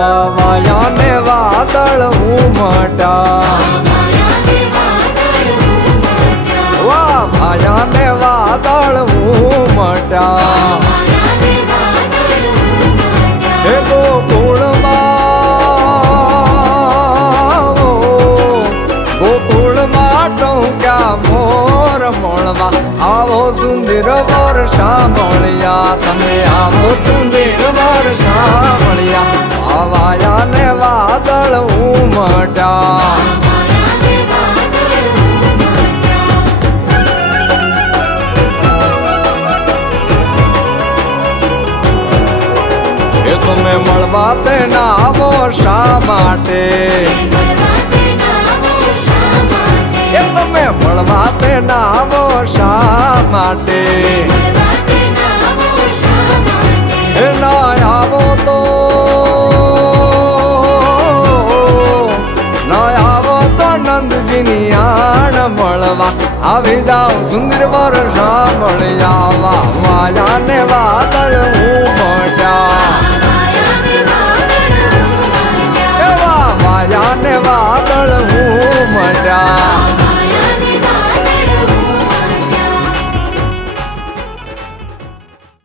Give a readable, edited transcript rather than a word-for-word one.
વાયા ને વાદળ ઉમટા વાહ ભાયા ને વાદળ ઉમટા હે ગોકુળમાં ટોક્યા મોર મળવા આવો સુંદર વર્ષા મળ્યા તમે આવો સુંદર વર્ષા મળ્યા આવાયા ને વાદળ ઉમટા એ તમે મળવા તે ના આવો શા માટે એ તમે મળવા તે ના આવો શા માટે એ ના આવો તો નંદજીની આણ મળવા આવી જાઓ સુંદર વર્ષા મળ્યા